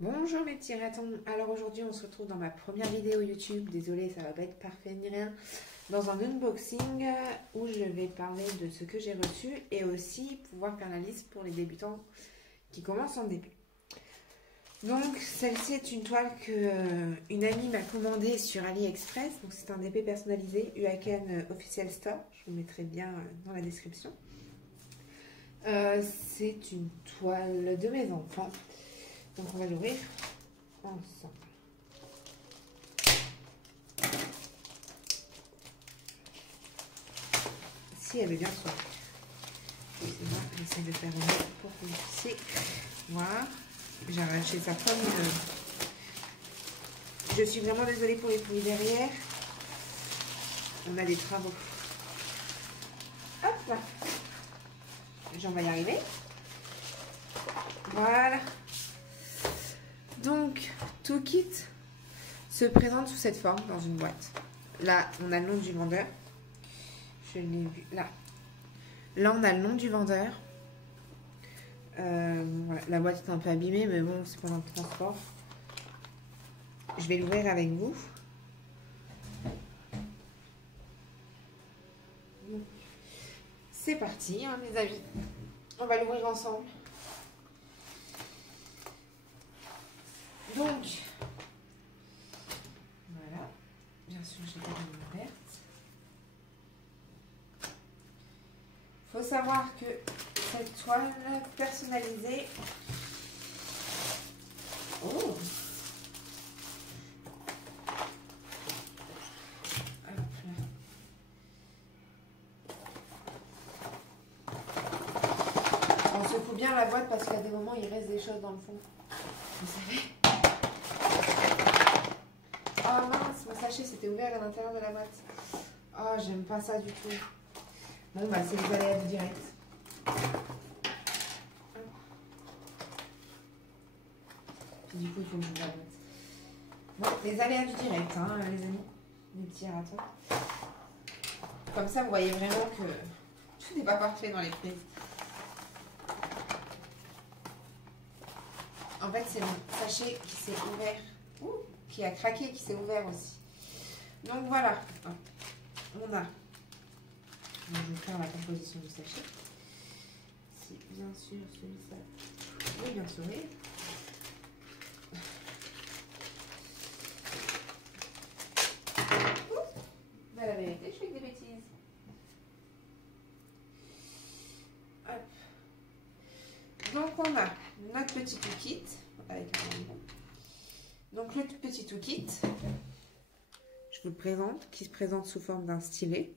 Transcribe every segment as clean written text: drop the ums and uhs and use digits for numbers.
Bonjour mes petits ratons, alors aujourd'hui on se retrouve dans ma première vidéo YouTube, désolée ça va pas être parfait ni rien, dans un unboxing où je vais parler de ce que j'ai reçu et aussi pouvoir faire la liste pour les débutants qui commencent en DP. Donc celle-ci est une toile que une amie m'a commandée sur AliExpress, donc c'est un DP personnalisé Uaken Official Store, je vous mettrai bien dans la description. C'est une toile de mes enfants. Donc on va l'ouvrir ensemble. Si elle est bien soignée. J'essaie de faire un peu pour que vous puissiez voir. J'ai arraché sa pomme. Je suis vraiment désolée pour les bruits derrière. On a des travaux. Hop là. On va y arriver. Voilà. Donc, tout kit se présente sous cette forme dans une boîte. Là, on a le nom du vendeur. Je l'ai vu là. Là, on a le nom du vendeur. Voilà. La boîte est un peu abîmée, mais bon, c'est pendant le transport. Je vais l'ouvrir avec vous. C'est parti, hein, les amis. On va l'ouvrir ensemble. Donc, voilà, bien sûr, j'ai pas de verte. Il faut savoir que cette toile personnalisée, oh, on secoue bien la boîte parce qu'à des moments il reste des choses dans le fond. Vous savez? Oh mince, mon sachet s'était ouvert à l'intérieur de la boîte. Oh, j'aime pas ça du tout. Bon, bah, c'est les aléas du direct. Puis du coup, il faut que je la boîte. Bon, les aléas du direct, hein, les amis. Les petits ratons. Comme ça, vous voyez vraiment que tout n'est pas parfait dans les prises. En fait, c'est mon sachet qui s'est ouvert. Ouh, qui a craqué, qui s'est ouvert aussi. Donc voilà, on a, je vais faire la composition du sachet. C'est bien sûr celui-ci. Oui, bien sûr. Mais la vérité, je fais des bêtises. Hop. Donc on a notre petit tout kit avec un bonbon. Donc le petit tout kit, je vous le présente, qui se présente sous forme d'un stylet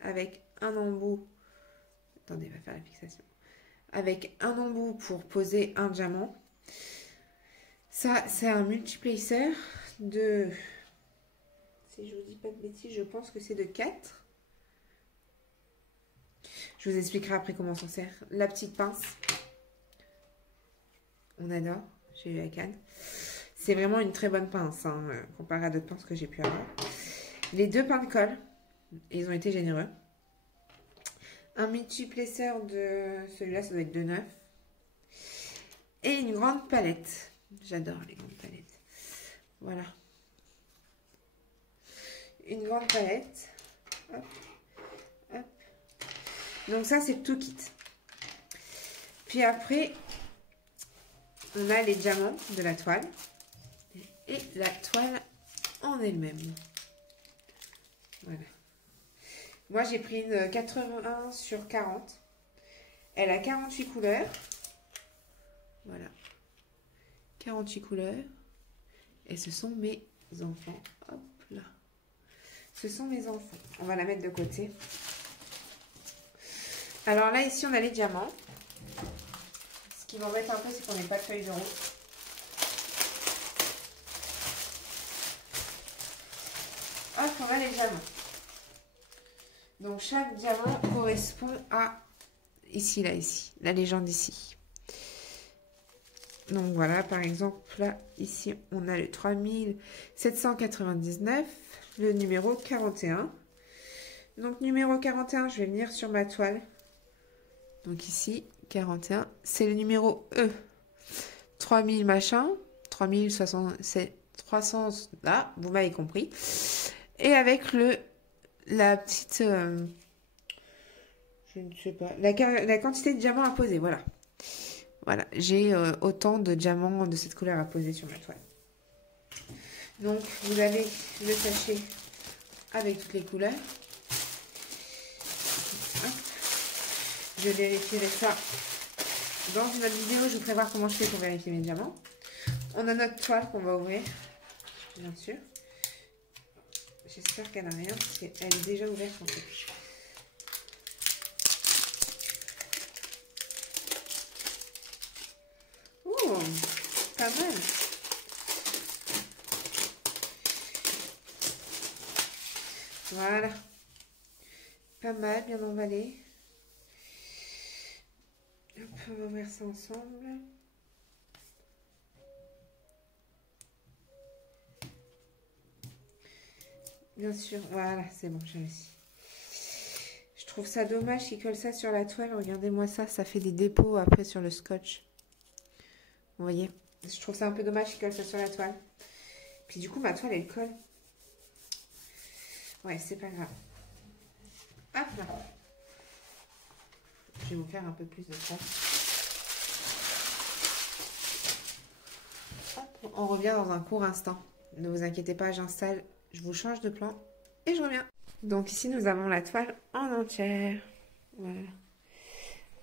avec un embout. Attendez, on va faire la fixation. Avec un embout pour poser un diamant. Ça, c'est un multiplacer de, si je vous dis pas de bêtises, je pense que c'est de 4. Je vous expliquerai après comment on s'en sert. La petite pince. On adore. J'ai eu à Cannes. C'est vraiment une très bonne pince, hein, comparé à d'autres pinces que j'ai pu avoir. Les deux pains de colle, ils ont été généreux. Un multiplacer de celui-là, ça doit être de 9. Et une grande palette. J'adore les grandes palettes. Voilà. Une grande palette. Hop, hop. Donc ça, c'est tout kit. Puis après, on a les diamants de la toile. Et la toile en elle-même. Voilà. Moi, j'ai pris une 81 sur 40. Elle a 48 couleurs. Voilà. 48 couleurs. Et ce sont mes enfants. Hop là. Ce sont mes enfants. On va la mettre de côté. Alors là, ici, on a les diamants. Ce qui m'embête un peu, c'est qu'on n'ait pas de feuille de route. Hop, on a les diamants. Donc, chaque diamant correspond à, ici, la légende ici. Donc, voilà, par exemple, là, ici, on a le 3799, le numéro 41. Donc, numéro 41, je vais venir sur ma toile. Donc, ici, 41, c'est le numéro E. 3000 machin, 300, là, vous m'avez compris. Et avec la petite, je ne sais pas, la quantité de diamants à poser, voilà. Voilà, j'ai autant de diamants de cette couleur à poser sur ma toile. Donc, vous avez le sachet avec toutes les couleurs. Hop. Je vérifierai ça dans une autre vidéo. Je vous ferai voir comment je fais pour vérifier mes diamants. On a notre toile qu'on va ouvrir, bien sûr. J'espère qu'elle n'a rien, parce qu'elle est déjà ouverte en fait. Oh, pas mal. Voilà. Pas mal, bien emballé. Hop, on va ouvrir ça ensemble. Bien sûr, voilà, c'est bon, j'ai réussi. Je trouve ça dommage qu'ils collent ça sur la toile. Regardez-moi ça, ça fait des dépôts après sur le scotch. Vous voyez? Je trouve ça un peu dommage qu'ils collent ça sur la toile. Puis du coup, ma toile, elle colle. Ouais, c'est pas grave. Hop là. Je vais vous faire un peu plus de ça. Hop, on revient dans un court instant. Ne vous inquiétez pas, j'installe, je vous change de plan et je reviens. Donc ici, nous avons la toile en entière. Voilà.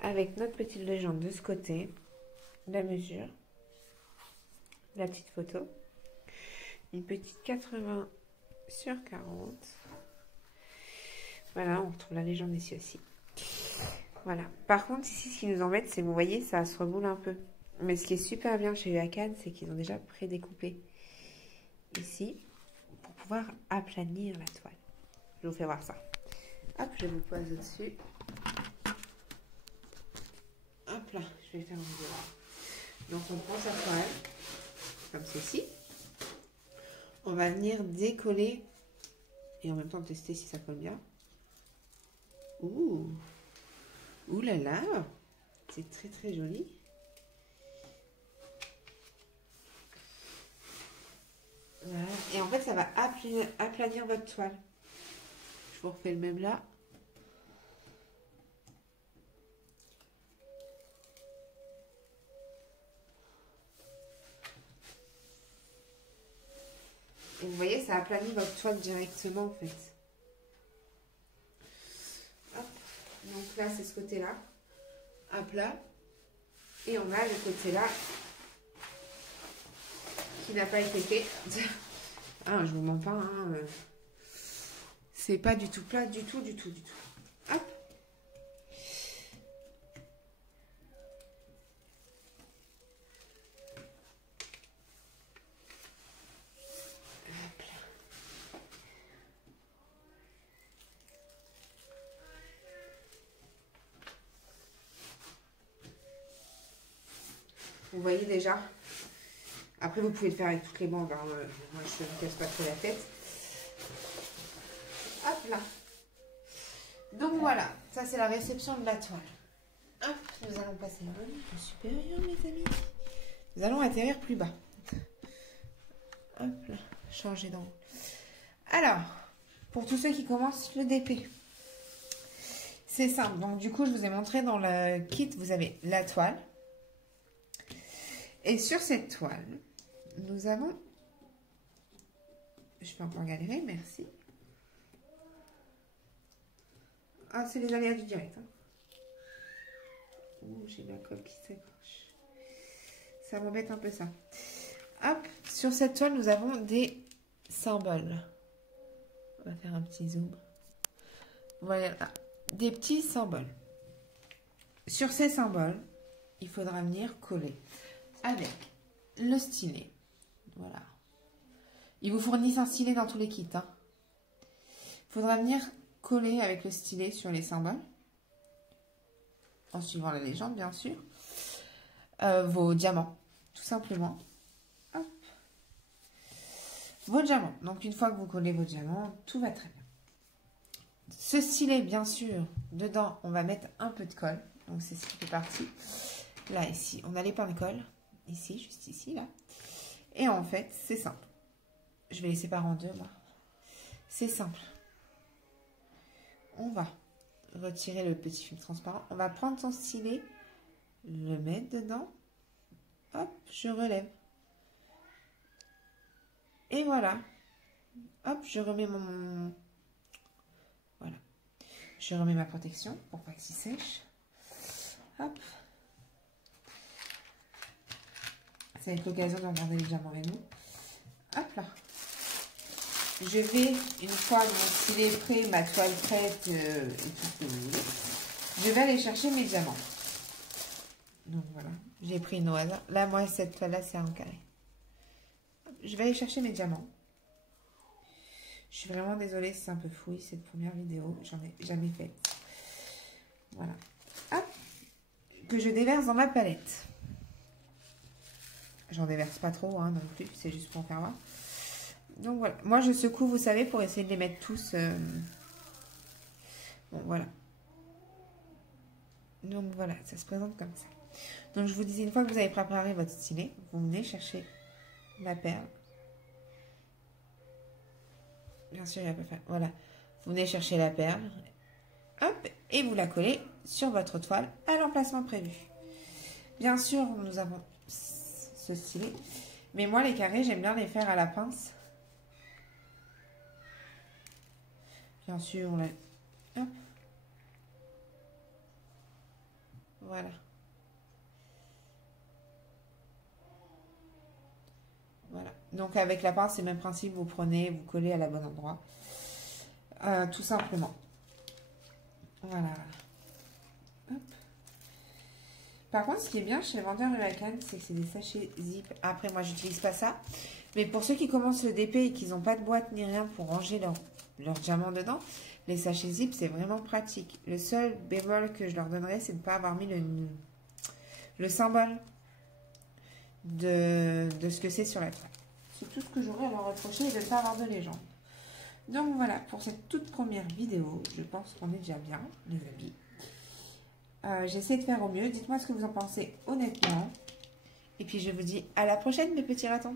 Avec notre petite légende de ce côté. La mesure. La petite photo. Une petite 80 sur 40. Voilà, on retrouve la légende ici aussi. Voilà. Par contre, ici, ce qui nous embête, c'est, vous voyez, ça se reboule un peu. Mais ce qui est super bien chez Akan, c'est qu'ils ont déjà prédécoupé ici pour pouvoir aplanir la toile. Je vous fais voir ça. Hop, je vous pose au-dessus. Hop là, je vais faire une vidéo. Donc, on prend sa toile, comme ceci. On va venir décoller et en même temps tester si ça colle bien. Ouh, ouh là là, c'est très très joli. Voilà. Et en fait, ça va aplanir votre toile. Je vous refais le même là. Et vous voyez, ça aplanit votre toile directement en fait. Hop. Donc là, c'est ce côté-là, à plat. Et on a le côté-là qui n'a pas été fait. Ah, je vous mens pas, hein. C'est pas du tout plat, du tout. Hop. Vous voyez déjà. Après, vous pouvez le faire avec toutes les bandes. Hein. Moi, je ne me casse pas trop la tête. Hop là. Donc voilà, ça c'est la réception de la toile. Hop, nous allons passer au niveau supérieur, mes amis. Nous allons atterrir plus bas. Hop là, changer d'angle. Alors, pour tous ceux qui commencent le DP, c'est simple. Donc du coup, je vous ai montré dans le kit, vous avez la toile. Et sur cette toile, nous avons... Je peux encore galérer, merci. Ah, c'est les aléas du direct. Hein. Ouh, j'ai ma colle qui s'accroche. Ça m'embête un peu ça. Hop, sur cette toile, nous avons des symboles. On va faire un petit zoom. Voilà, des petits symboles. Sur ces symboles, il faudra venir coller avec le stylet. Voilà. Ils vous fournissent un stylet dans tous les kits. Hein. Il faudra venir coller avec le stylet sur les symboles. En suivant la légende, bien sûr. Vos diamants, tout simplement. Hop. Vos diamants. Donc, une fois que vous collez vos diamants, tout va très bien. Ce stylet, bien sûr, dedans, on va mettre un peu de colle. Donc, c'est ce qui fait partie. Là, ici, on a les points de colle. Ici, juste ici, là. Et en fait, c'est simple. Je vais les séparer en deux, moi. C'est simple. On va retirer le petit film transparent. On va prendre son stylet, le mettre dedans. Hop, je relève. Et voilà. Hop, je remets mon... Voilà. Je remets ma protection pour pas qu'il sèche. Hop. Ça va être l'occasion de regarder les diamants avec nous. Hop là. Je vais, une fois mon stylet prêt, ma toile prête et tout ce que vous voulez, je vais aller chercher mes diamants. Donc voilà, j'ai pris une au hasard. Là, moi, cette toile-là, c'est un carré. Je vais aller chercher mes diamants. Je suis vraiment désolée, c'est un peu fouille cette première vidéo. J'en ai jamais fait. Voilà. Hop. Que je déverse dans ma palette. J'en déverse pas trop hein, non plus, c'est juste pour faire voir. Donc voilà, moi je secoue, vous savez, pour essayer de les mettre tous. Bon voilà. Donc voilà, ça se présente comme ça. Donc je vous disais, une fois que vous avez préparé votre stylet, vous venez chercher la perle. Bien sûr, il n'y a pas faire. Voilà, vous venez chercher la perle. Hop, et vous la collez sur votre toile à l'emplacement prévu. Bien sûr, nous avons ce stylet. Mais moi, les carrés, j'aime bien les faire à la pince. Bien sûr, on la... Hop. Voilà. Voilà. Donc, avec la pince, c'est le même principe. Vous prenez, vous collez à la bonne endroit. Tout simplement. Voilà. Hop. Par contre, ce qui est bien chez Vendeur Huracan, c'est que c'est des sachets zip. Après, moi, j'utilise pas ça. Mais pour ceux qui commencent le DP et qui n'ont pas de boîte ni rien pour ranger leur diamant dedans, les sachets zip, c'est vraiment pratique. Le seul bémol que je leur donnerais, c'est de ne pas avoir mis le symbole de ce que c'est sur la toile. C'est tout ce que j'aurais à leur reprocher et de ne pas avoir de légende. Donc voilà, pour cette toute première vidéo, je pense qu'on est déjà bien, les amis. J'essaie de faire au mieux. Dites-moi ce que vous en pensez honnêtement. Et puis je vous dis à la prochaine, mes petits ratons.